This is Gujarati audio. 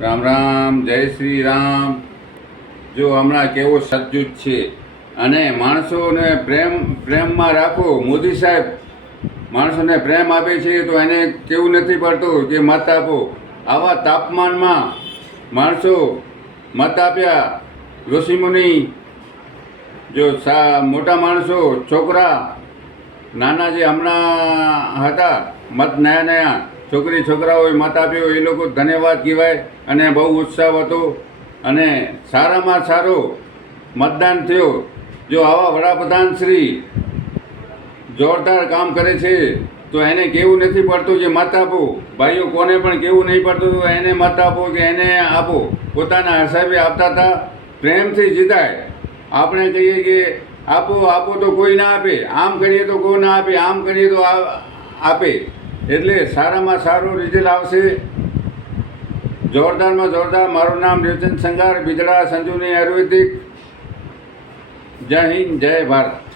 રામ રામ, જય શ્રી રામ. જો હમણાં કેવો સજ્જુજ છે અને માણસોને પ્રેમમાં રાખો. મોદી સાહેબ માણસોને પ્રેમ આપે છે તો એને કેવું નથી પડતું કે મત આપો. આવા તાપમાનમાં માણસો મત આપ્યા. ઋષિમુનિ, જો મોટા માણસો, છોકરા નાના જે હમણાં હતા, મત નયા છોકરાઓએ મત આપ્યો, એ લોકો ધન્યવાદ કહેવાય. અને બહુ ઉત્સાહ હતો અને સારામાં સારો મતદાન થયો. જો આવા વડાપ્રધાન શ્રી જોરદાર કામ કરે છે તો એને કેવું નથી પડતું કે મત આપો. ભાઈઓ, કોને પણ કેવું નહીં પડતું એને મત આપો કે એને આપો. પોતાના હિસાબે આપતા હતા. પ્રેમથી જીતાય. આપણે કહીએ કે આપો આપો તો કોઈ ના આપે, આમ કરીએ તો કોઈ ના આપે, આમ કરીએ તો આપે. એટલે સારામાં સારું રિઝલ્ટ આવશે. જોરદારમાં જોરદાર. મારું નામ દેવચંદ સંગાર, બિદડા સંજુની આયુર્વેદિક. જય હિન્દ, જય ભારત.